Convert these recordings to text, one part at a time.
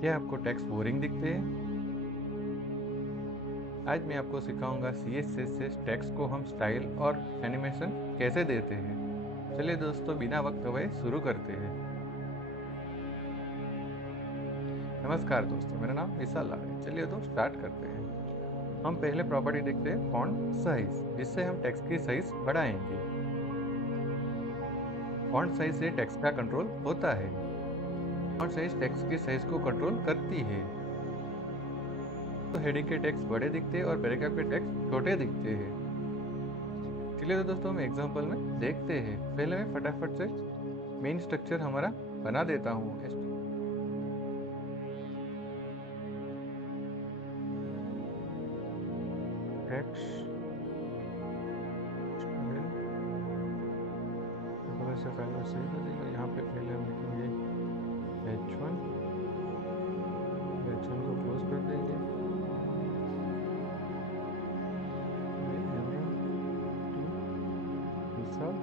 क्या आपको text boring दिखते हैं? आज मैं आपको सिखाऊंगा CSS से टेक्स्ट को हम स्टाइल और एनिमेशन कैसे देते हैं। चलिए दोस्तों, बिना वक्त गवाए शुरू करते हैं। नमस्कार दोस्तों, मेरा नाम विशाल लाल है। चलिए तो स्टार्ट करते हैं। हम पहले प्रॉपर्टी देखते हैं फॉन्ट साइज, जिससे हम टेक्स्ट की साइज बढ़ाएंगे। फॉन्ट साइज से टेक्स्ट का कंट्रोल होता है। फॉन्ट साइज टेक्स्ट की साइज को कंट्रोल करती है। तो हेडिंग के टेक्स्ट बड़े दिखते हैं और पैराग्राफ के टेक्स्ट छोटे दिखते हैं। चलिए तो दोस्तों, हम एग्जांपल में देखते हैं। पहले मैं फटाफट से मेन स्ट्रक्चर हमारा बना देता हूँ। टेक्स्ट से पहले सही हो जाएगा। यहाँ पे पहले हम लिखेंगे H1 को क्लोज कर देंगे। और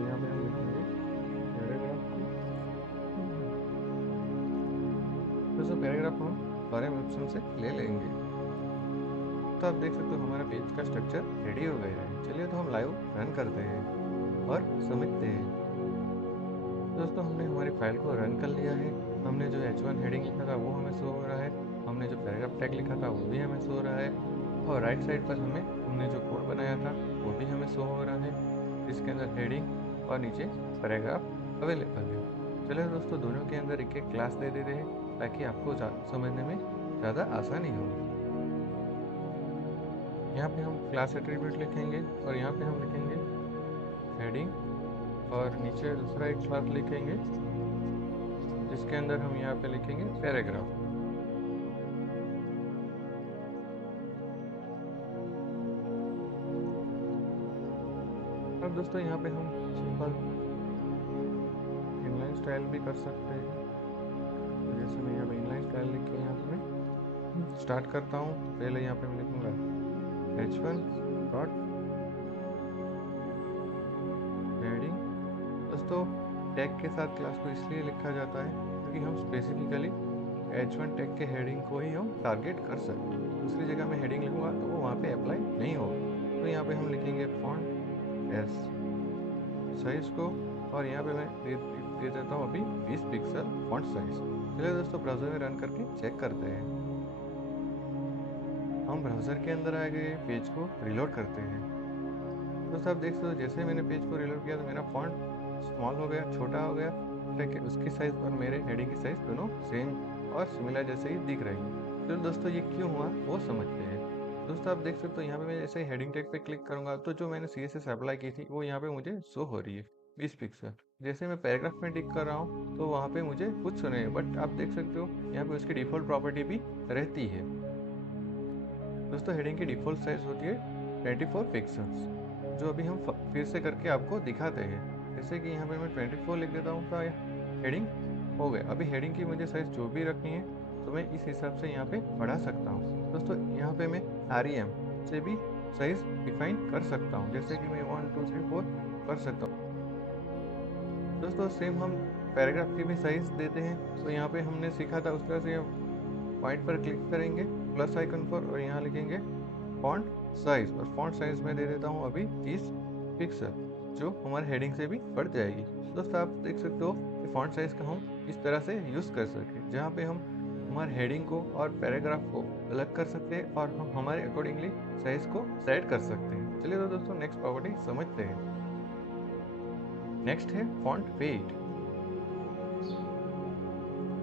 यहाँ पे हम लिखेंगे पैराग्राफ को। दोस्तों, पैराग्राफ हम फॉर्म ऑप्शन से ले लेंगे। तो आप देख सकते हो हमारा पेज का स्ट्रक्चर रेडी हो गया है। चलिए तो हम लाइव रन करते हैं और समझते हैं। दोस्तों, हमने हमारी फाइल को रन कर लिया है। हमने जो H1 हेडिंग लिखा था वो हमें शो हो रहा है। हमने जो पैराग्राफ टैग लिखा था वो भी हमें शो हो रहा है। और राइट साइड पर हमने जो कोड बनाया था वो भी हमें शो हो रहा है, जिसके अंदर हेडिंग और नीचे पैराग्राफ अवेलेबल है। चलिए दोस्तों, दोनों के अंदर एक एक क्लास दे देते हैं ताकि आपको समझने में ज़्यादा आसानी हो। यहाँ पे हम क्लास एट्रीब्यूट लिखेंगे और यहाँ पे हम लिखेंगे हेडिंग और नीचे दूसरा एक क्लास लिखेंगे जिसके अंदर हम यहाँ पे लिखेंगे पैराग्राफ। अब दोस्तों, यहाँ पे हम सिंपल इनलाइन स्टाइल भी कर सकते हैं। तो जैसे मैं यहाँ पे इनलाइन स्टाइल लिख के यहाँ पे मैं स्टार्ट करता हूँ। पहले यहाँ पे मैं लिखूंगा H1 डॉट हेडिंग। दोस्तों, टैग के साथ क्लास को इसलिए लिखा जाता है क्योंकि हम स्पेसिफिकली H1 टैग के हेडिंग को ही हम टारगेट कर सकते हैं। दूसरी जगह मैं हेडिंग लिखूंगा तो वो वहाँ पे अप्लाई नहीं होगा। तो यहाँ पे हम लिखेंगे फॉन्ट एस साइज को और यहाँ पे मैं दे देता हूँ अभी 20 पिक्सल फॉन्ट साइज। चलिए दोस्तों, ब्राउजर में रन करके चेक करते हैं। हम ब्राउजर के अंदर आ गए, पेज को रिलोड करते हैं। दोस्तों, आप देख सकते हो जैसे मैंने पेज को रिलोड किया तो मेरा फॉन्ट स्मॉल हो गया, छोटा हो गया। ठीक है, उसकी साइज और मेरे हेडिंग की साइज दोनों सेम और सिमिलर जैसे ही दिख रही है। तो दोस्तों, ये क्यों हुआ वो समझते हैं। दोस्तों, आप देख सकते हो यहाँ पे मैं जैसे हेडिंग टैग पे क्लिक करूंगा तो जो मैंने CSS अप्लाई की थी वो यहाँ पे मुझे शो हो रही है 20 पिक्सल। जैसे मैं पैराग्राफ में टिक कर रहा हूँ तो वहाँ पे मुझे कुछ सुने है, बट आप देख सकते हो यहाँ पे उसकी डिफॉल्ट प्रॉपर्टी भी रहती है। दोस्तों, हेडिंग की डिफॉल्ट साइज होती है 24 पिक्सल्स, जो अभी हम फिर से करके आपको दिखाते हैं। जैसे कि यहाँ पे मैं 24 लिख देता हूँ तो हेडिंग हो गया। अभी हेडिंग की मुझे साइज जो भी रखनी है तो मैं इस हिसाब से यहाँ पे बढ़ा सकता हूँ। दोस्तों, यहाँ पे मैं REM से भी साइज डिफाइन कर सकता हूँ, जैसे कि मैं 1 2 3 4 कर सकता हूँ। दोस्तों, सेम हम पैराग्राफ की भी साइज देते हैं। तो यहाँ पे हमने सीखा था उस तरह से पॉइंट पर क्लिक करेंगे प्लस आइकन पर और यहाँ लिखेंगे फॉन्ट साइज और फॉन्ट साइज में दे देता हूँ अभी 30 पिक्सल, जो हमारे हेडिंग से भी बढ़ जाएगी। दोस्तों, आप देख सकते हो कि फॉन्ट साइज का हम इस तरह से यूज़ कर सकते, जहाँ पे हम हमारे हेडिंग को और पैराग्राफ को अलग कर सकते हैं और हम हमारे अकॉर्डिंगली साइज को सेट कर सकते हैं। चलिए तो दोस्तों, नेक्स्ट प्रॉपर्टी समझते हैं। नेक्स्ट है फॉन्ट वेट।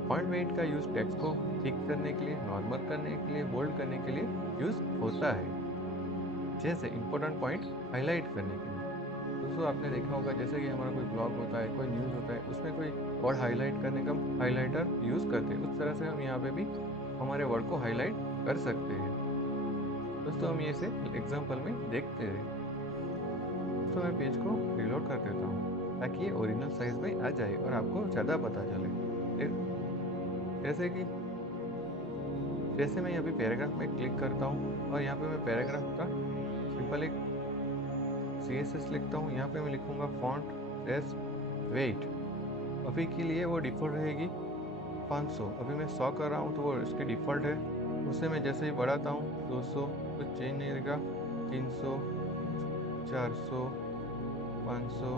फॉन्ट वेट का यूज टेक्स्ट को थिक करने के लिए, नॉर्मल करने के लिए, बोल्ड करने के लिए यूज होता है, जैसे इंपॉर्टेंट पॉइंट हाईलाइट करने के लिए। दोस्तों, आपने देखा होगा जैसे कि हमारा कोई ब्लॉग होता है, कोई न्यूज़ होता है, उसमें कोई वर्ड हाईलाइट करने का हाईलाइटर यूज़ करते हैं। उस तरह से हम यहाँ पे भी हमारे वर्ड को हाईलाइट कर सकते हैं। दोस्तों, हम ये से एग्जाम्पल में देखते हैं। दोस्तों, मैं पेज को रिलोड कर देता हूँ ताकि ये ओरिजिनल साइज में आ जाए और आपको ज़्यादा पता चले। जैसे कि जैसे मैं अभी पैराग्राफ में क्लिक करता हूँ और यहाँ पे मैं पैराग्राफ का सिंपल एक CSS लिखता हूँ। यहाँ पे मैं लिखूंगा फॉन्ट एस वेट। अभी के लिए वो डिफॉल्ट रहेगी 500, अभी मैं 100 कर रहा हूँ तो वो इसकी डिफ़ॉल्ट है। उसे मैं जैसे ही बढ़ाता हूँ 200, कुछ चेंज नहीं रहेगा। 300, 400, 500,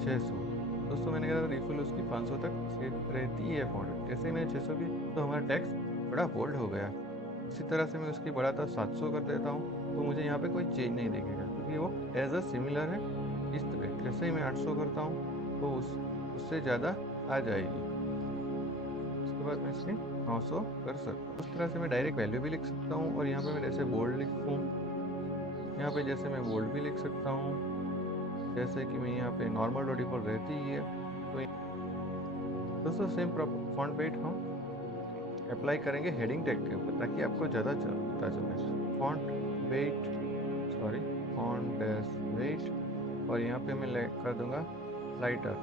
600। दोस्तों मैंने कहा था रिफिल उसकी 500 तक रहती है फ़ॉन्ट। जैसे ही मैंने 600 की तो हमारा टेक्स्ट थोड़ा बोल्ड हो गया। इसी तरह से मैं उसकी बढ़ाता 700 कर देता हूँ तो मुझे यहाँ पे कोई चेंज नहीं दिखेगा क्योंकि वो एज अ सिमिलर है। इस तरह जैसे ही मैं 800 करता हूँ तो उससे ज़्यादा आ जाएगी। उसके बाद मैं इसके 900 कर सकता हूँ। उस तरह से मैं डायरेक्ट वैल्यू भी लिख सकता हूँ और यहाँ पे मैं जैसे बोल्ड लिखूँ, यहाँ पे जैसे मैं बोल्ड भी लिख सकता हूँ, जैसे कि मैं यहाँ पे नॉर्मल डॉट डिफ़ॉल्ट रहती ही है। तो दोस्तों सेम फॉन्ट वेट हम अप्लाई करेंगे हेडिंग टैग के ऊपर ताकि आपको ज़्यादा पता चले। Font weight, sorry, font dash weight, और यहाँ पे मैं कर दूंगा लाइटर।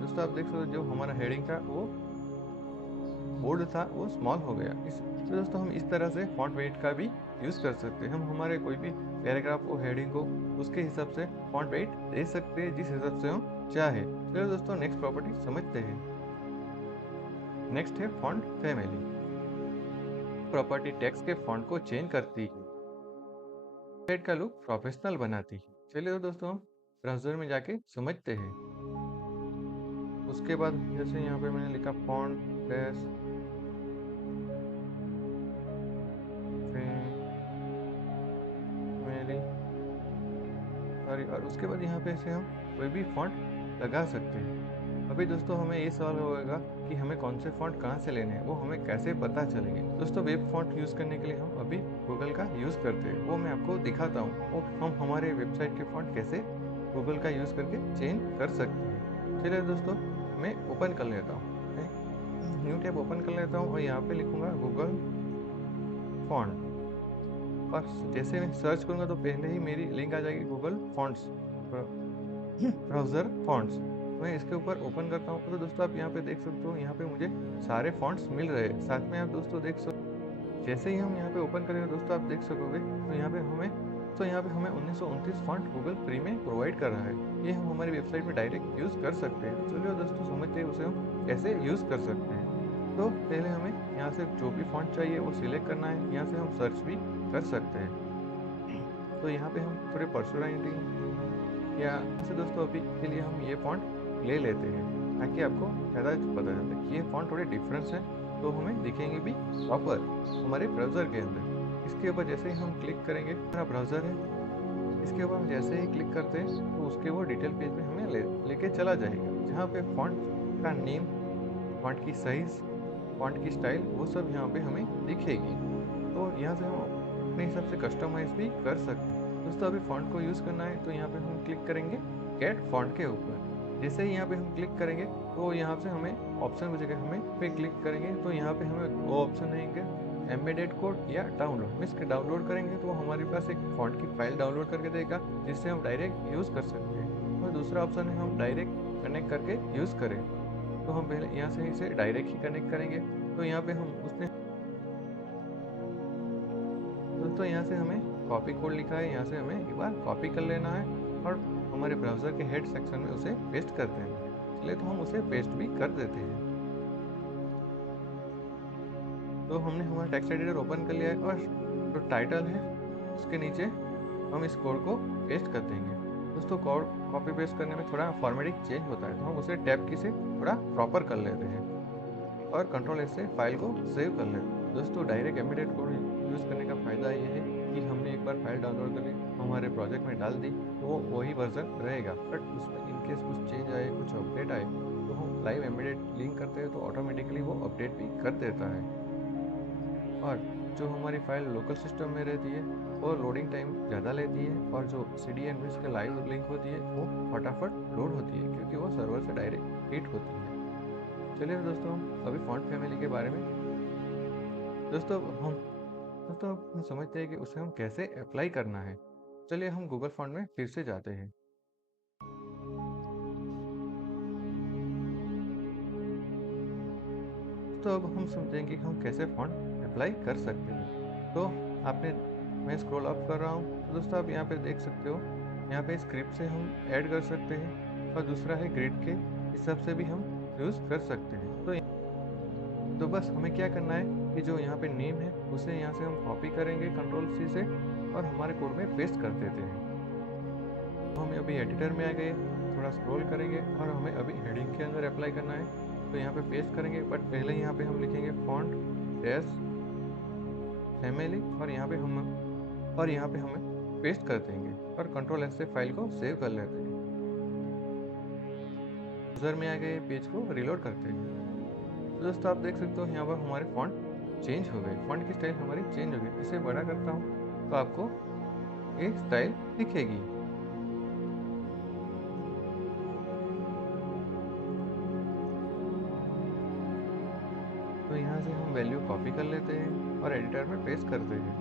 दोस्तों आप देख सकते हो जो हमारा हेडिंग था वो बोल्ड था वो स्मॉल हो गया। इस तो दोस्तों हम इस तरह से फॉन्ट वेट का भी यूज़ कर सकते हैं। हम हमारे कोई भी पैराग्राफ को, हेडिंग को उसके हिसाब से फॉन्ट वेट दे सकते हैं जिस हिसाब से हम चाहे। चलो दोस्तों नेक्स्ट प्रॉपर्टी समझते हैं। नेक्स्ट है फॉन्ट फैमिली। प्रॉपर्टी टेक्स्ट के फॉन्ट को चेंज करती है, वेबसाइट का लुक प्रोफेशनल बनाती है। चलिए तो दोस्तों हम ब्राउज़र में जाके समझते हैं। उसके बाद जैसे यहाँ पे मैंने लिखा फॉन्ट डैश फैमिली, सॉरी, और उसके बाद यहाँ पे से हम कोई भी फॉन्ट लगा सकते हैं। अभी दोस्तों हमें ये सवाल होगा कि हमें कौन से फॉन्ट कहाँ से लेने हैं, वो हमें कैसे पता चलेंगे। दोस्तों वेब फॉन्ट यूज़ करने के लिए हम अभी गूगल का यूज़ करते हैं, वो मैं आपको दिखाता हूँ। वो हम हमारे वेबसाइट के फॉन्ट कैसे गूगल का यूज़ करके चेंज कर सकते हैं। चलिए दोस्तों मैं ओपन कर लेता हूँ, न्यू टैब ओपन कर लेता हूँ और यहाँ पे लिखूँगा गूगल फॉन्ट। और जैसे मैं सर्च करूँगा तो पहले ही मेरी लिंक आ जाएगी गूगल फॉन्ट्स, ब्राउज़र फॉन्ट्स। मैं इसके ऊपर ओपन करता हूँ तो दोस्तों आप यहाँ पे देख सकते हो, यहाँ पे मुझे सारे फॉन्ट्स मिल रहे हैं। साथ में आप दोस्तों देख सकते, जैसे ही हम यहाँ पे ओपन करेंगे दोस्तों आप देख सकोगे तो यहाँ पे हमें 1929 फॉन्ट गूगल फ्री में प्रोवाइड कर रहा है। ये हम हमारी वेबसाइट में डायरेक्ट यूज़ कर सकते हैं। तो चलिए दोस्तों समझते हैं उसे हम कैसे यूज़ कर सकते हैं। तो पहले हमें यहाँ से जो भी फॉन्ट चाहिए वो सिलेक्ट करना है। यहाँ से हम सर्च भी कर सकते हैं। तो यहाँ पे हम थोड़े परशुरा या ऐसे दोस्तों अभी के लिए हम ये फॉन्ट ले लेते हैं ताकि आपको ज़्यादा पता चले कि ये फॉन्ट थोड़े डिफरेंस हैं, तो हमें दिखेंगे भी प्रॉपर हमारे ब्राउज़र के अंदर। इसके ऊपर जैसे ही हम क्लिक करेंगे, हमारा ब्राउज़र है, इसके ऊपर हम जैसे ही क्लिक करते हैं तो उसके वो डिटेल पेज में हमें लेके चला जाएगा, जहाँ पे फॉन्ट का नेम, फॉन्ट की साइज़, फॉन्ट की स्टाइल, वो सब यहाँ पे हमें दिखेगी। तो यहाँ से हम अपने हिसाब से कस्टमाइज़ भी कर सकते हैं। दोस्तों अभी फॉन्ट को यूज़ करना है तो यहाँ पे हम क्लिक करेंगे गेट फॉन्ट के ऊपर। जैसे ही यहाँ पे हम क्लिक करेंगे तो यहाँ से हमें ऑप्शन पूछेगा, हमें पे क्लिक करेंगे तो यहाँ पे हमें वो ऑप्शन रहेंगे एम्बेडेड कोड या डाउनलोड। हम इसके डाउनलोड करेंगे तो हमारे पास एक फॉन्ट की फाइल डाउनलोड करके देगा जिससे हम डायरेक्ट यूज़ कर सकते हैं। और दूसरा ऑप्शन है हम डायरेक्ट कनेक्ट करके यूज़ करें। तो हम पहले यहाँ से इसे डायरेक्ट ही कनेक्ट करेंगे। तो यहाँ पे हम उसने दोस्तों यहाँ से हमें कॉपी कोड लिखा है, यहाँ से हमें एक बार कॉपी कर लेना है और हमारे ब्राउज़र के हेड सेक्शन में उसे पेस्ट कर देना है। चलिए तो हम उसे पेस्ट भी कर देते हैं। तो हमने हमारा टेक्स्ट एडिटर ओपन कर लिया है और जो टाइटल है उसके नीचे हम इस कोड को पेस्ट कर देंगे। दोस्तों कोड कॉपी पेस्ट करने में थोड़ा फॉर्मेटिंग चेंज होता है तो हम उसे टैब की से थोड़ा प्रॉपर कर लेते हैं और कंट्रोल एस से फाइल को सेव कर लेते हैं। दोस्तों डायरेक्ट एम्बेडेड कोड यूज़ करने का फ़ायदा ये है कि हमने एक बार फाइल डाउनलोड कर ली, हमारे प्रोजेक्ट में डाल दी तो वो वही वर्जन रहेगा। बट उसमें इनकेस कुछ चेंज आए, कुछ अपडेट आए तो हम लाइव एम्बेडेड लिंक करते हैं तो ऑटोमेटिकली वो अपडेट भी कर देता है। और जो हमारी फाइल लोकल सिस्टम में रहती है वो लोडिंग टाइम ज़्यादा लेती है और जो CDN में इसके लाइव लिंक होती है वो फटाफट लोड होती है क्योंकि वो सर्वर से डायरेक्ट हिट होती है। चलिए दोस्तों अभी फॉन्ट फैमिली के बारे में दोस्तों हम समझते हैं कि उसे हम कैसे अप्लाई करना है। चलिए हम गूगल फॉन्ट में फिर से जाते हैं। तो अब हम समझेंगे कि हम कैसे फॉन्ट अप्लाई कर सकते हैं। तो आपने मैं स्क्रॉल अप कर रहा हूँ तो दोस्तों आप यहाँ पे देख सकते हो, यहाँ पे स्क्रिप्ट से हम ऐड कर सकते हैं और दूसरा है ग्रिड के हिसाब से भी हम यूज़ कर सकते हैं। तो बस हमें क्या करना है कि जो यहाँ पे नेम है उसे यहाँ से हम कॉपी करेंगे कंट्रोल सी से और हमारे कोड में पेस्ट कर देते हैं। तो हम अभी एडिटर में आ गए, थोड़ा स्क्रॉल करेंगे और हमें अभी हेडिंग के अंदर अप्लाई करना है। तो यहाँ पे पेस्ट करेंगे, बट पहले यहाँ पे हम लिखेंगे फॉन्ट डैश फैमिली और यहाँ पे हमें पेस्ट कर देंगे और कंट्रोल एस से फाइल को सेव कर लेते हैं। ब्राउज़र में आ गए, पेज को रिलोड करते हैं। तो दोस्तों आप देख सकते हो यहाँ पर हमारे फॉन्ट चेंज हो गए, फॉन्ट की स्टाइल हमारी चेंज हो गई। इसे बड़ा करता हूँ तो आपको एक स्टाइल दिखेगी। तो यहाँ से हम वैल्यू कॉपी कर लेते हैं और एडिटर में पेस्ट करते हैं।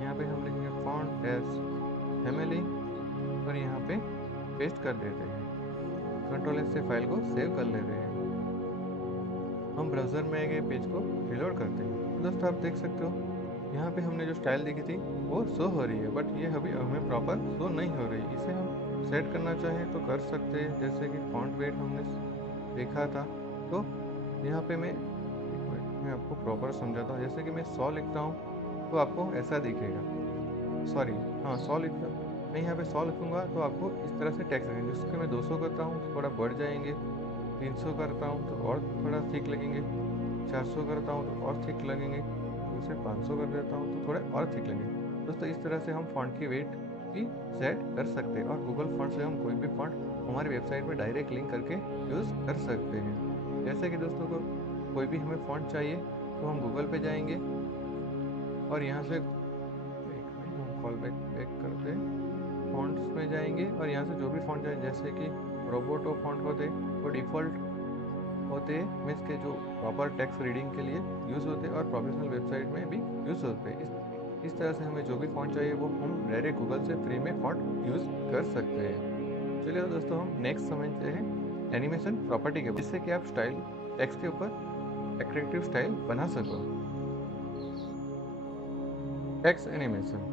यहाँ पे हम लिखेंगे फॉन्ट एज फैमिली और यहाँ पे पेस्ट कर देते हैं। कंट्रोल एस से फाइल को सेव कर लेते हैं। हम ब्राउज़र में गए, पेज को रिलोड करते हैं। तो दोस्तों आप देख सकते हो यहाँ पे हमने जो स्टाइल देखी थी वो शो हो रही है, बट ये अभी हमें प्रॉपर शो नहीं हो रही। इसे हम सेट करना चाहें तो कर सकते हैं, जैसे कि फॉन्ट वेट हमने देखा था। तो यहाँ पे मैं आपको प्रॉपर समझाता हूँ। जैसे कि मैं 100 लिखता हूँ तो आपको ऐसा दिखेगा, सॉरी हाँ 100 लिखता मैं यहाँ पे 100 लिखूँगा तो आपको इस तरह से टेक्स्ट लगेंगे। जिसके मैं 200 करता हूँ तो थोड़ा बढ़ जाएंगे, 300 करता हूँ तो और थोड़ा थिक लगेंगे, 400 करता हूँ तो और थिक लगेंगे, उसे 500 कर देता हूँ तो थोड़े और थिक लगेंगे। दोस्तों इस तरह से हम फॉन्ट की वेट की सेट कर सकते हैं और गूगल फॉन्ट से हम कोई भी फॉन्ट हमारी वेबसाइट में डायरेक्ट लिंक करके यूज़ कर सकते हैं। जैसे कि दोस्तों को कोई भी हमें फॉन्ट चाहिए तो हम गूगल पे जाएंगे और यहाँ से हम कॉल बैक करते हैं, फॉन्ट्स में जाएंगे और यहाँ से जो भी फॉन्ट चाहिए, जैसे कि रोबोटो फॉन्ट होते वो डिफ़ॉल्ट होते हैं, मीन्स के जो प्रॉपर टेक्स्ट रीडिंग के लिए यूज़ होते हैं और प्रोफेशनल वेबसाइट में भी यूज़ होते हैं। इस तरह से हमें जो भी फॉन्ट चाहिए वो हम डायरेक्ट गूगल से फ्री में फॉन्ट यूज़ कर सकते हैं। चलिए दोस्तों हम नेक्स्ट समझते हैं एनिमेशन प्रॉपर्टी के बाद, जिससे कि आप स्टाइल टेक्स्ट के ऊपर अट्रैक्टिव स्टाइल बना सको। टेक्स्ट एनिमेशन,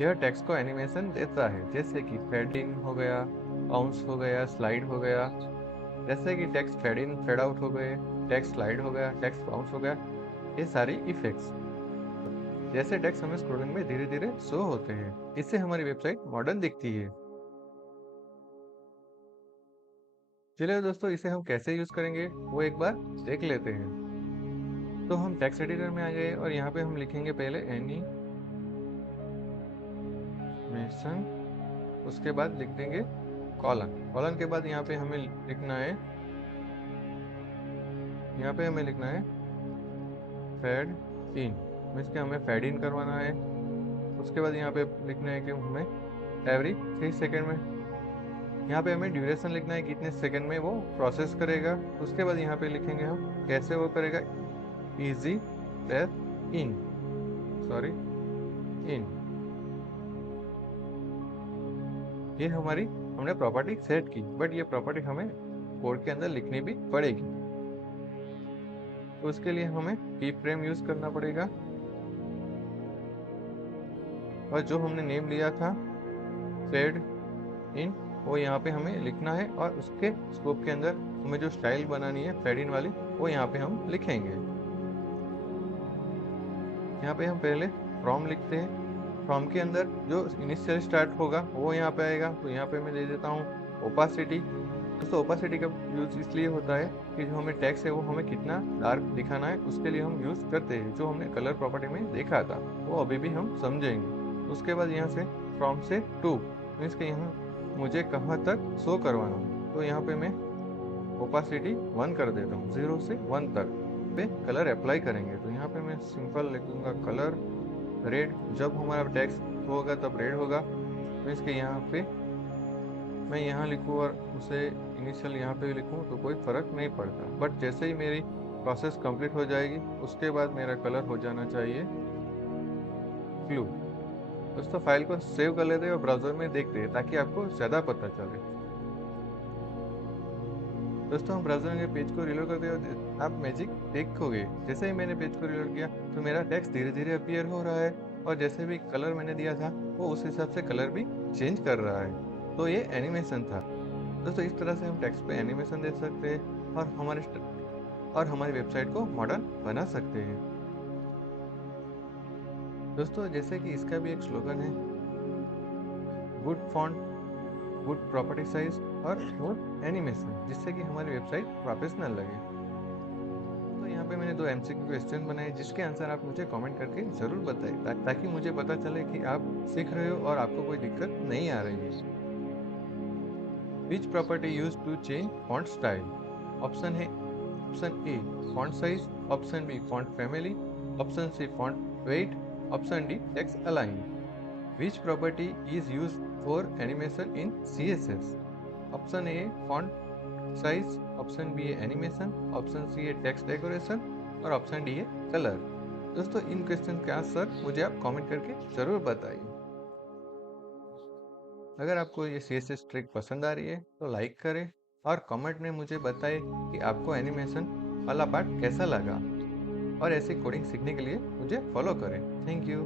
यह टेक्स्ट को एनिमेशन देता है, जैसे कि फेड इन हो गया, बाउंस हो गया, स्लाइड हो गया। जैसे कि text fade in fade out हो गए, टेक्स्ट स्लाइड हो गया, टेक्स्ट बाउंस हो गया, ये सारी इफेक्ट्स जैसे टेक्स्ट हमें स्क्रोलिंग में धीरे धीरे शो होते हैं। इससे हमारी वेबसाइट मॉडर्न दिखती है। चलिए दोस्तों इसे हम कैसे यूज करेंगे वो एक बार देख लेते हैं। तो हम टेक्स्ट एडिटर में आ गए और यहाँ पे हम लिखेंगे पहले एनिमेशन, उसके बाद लिख देंगे कॉलन। कॉलन के बाद यहाँ पे हमें लिखना है फेड इन, मीन्स कि हमें फेड इन करवाना है। उसके बाद यहाँ पे लिखना है कि हमें एवरी 3 सेकेंड में, यहाँ पे हमें ड्यूरेशन लिखना है कितने सेकंड में वो प्रोसेस करेगा। उसके बाद यहाँ पे लिखेंगे हम कैसे वो करेगा, इजी इन इन। ये हमने प्रॉपर्टी सेट की, बट ये प्रॉपर्टी हमें कोड के अंदर लिखनी भी पड़ेगी। तो उसके लिए हमें की फ्रेम यूज करना पड़ेगा और जो हमने नेम लिया था फेड इन वो यहाँ पे हमें लिखना है और उसके स्कोप के अंदर हमें जो स्टाइल बनानी है फेड इन वाली वो यहाँ पे हम लिखेंगे। यहाँ पे हम पहले फ्रॉम लिखते हैं, फ्रॉम के अंदर जो इनिशियल स्टार्ट होगा वो यहाँ पे आएगा। तो यहाँ पे मैं दे देता हूँ ओपासिटी। दोस्तों ओपासिटी का यूज इसलिए होता है कि जो हमें टेक्स्ट है वो हमें कितना डार्क दिखाना है उसके लिए हम यूज करते हैं। जो हमने कलर प्रॉपर्टी में देखा था वो अभी भी हम समझेंगे। उसके बाद यहाँ से फ्रॉम से टू, मीन्स के यहाँ मुझे कहाँ तक शो करवाना है। तो यहाँ पे मैं ओपासिटी 1 कर देता हूँ, 0 से 1 तक पे कलर अप्लाई करेंगे। तो यहाँ पे मैं सिंपल लिखूंगा कलर रेड। जब हमारा टेक्स्ट होगा तब रेड होगा, मीन्स के यहाँ पे मैं यहाँ लिखूँ और उसे इनिशियल यहाँ पे लिखूँ तो कोई फ़र्क नहीं पड़ता। बट जैसे ही मेरी प्रोसेस कंप्लीट हो जाएगी उसके बाद मेरा कलर हो जाना चाहिए ब्लू। दोस्तों फाइल को सेव कर लेते हैं और ब्राउजर में देखते हैं ताकि आपको ज़्यादा पता चले। दोस्तों हम ब्राउजर के पेज को रिलोड करते हैं, आप मैजिक देखोगे। जैसे ही मैंने पेज को रिलोड किया तो मेरा टेक्स्ट धीरे धीरे अपीयर हो रहा है और जैसे भी कलर मैंने दिया था वो उस हिसाब से कलर भी चेंज कर रहा है। तो ये एनिमेशन था दोस्तों। इस तरह से हम टेक्स्ट पे एनिमेशन दे सकते हैं और हमारी वेबसाइट को मॉडर्न बना सकते हैं। दोस्तों जैसे कि इसका भी एक स्लोगन है, good font, good property size और गुड एनिमेशन, जिससे कि हमारी वेबसाइट प्रोफेशनल लगे। तो यहाँ पे मैंने 2 एमसीक्यू क्वेश्चन बनाए जिसके आंसर आप मुझे कमेंट करके ज़रूर बताएं, ताकि मुझे पता चले कि आप सीख रहे हो और आपको कोई दिक्कत नहीं आ रही है। Which property use to change font style? Option है option A font size, option B font family, option C font weight, option D text align. Which property is used for animation in CSS? Option A font size, option B है animation, option C है text decoration और option D है colour. दोस्तों इन question के answer मुझे आप comment करके ज़रूर बताइए। अगर आपको ये CSS ट्रिक पसंद आ रही है तो लाइक करें और कमेंट में मुझे बताएं कि आपको एनिमेशन वाला पार्ट कैसा लगा। और ऐसी कोडिंग सीखने के लिए मुझे फॉलो करें। Thank you.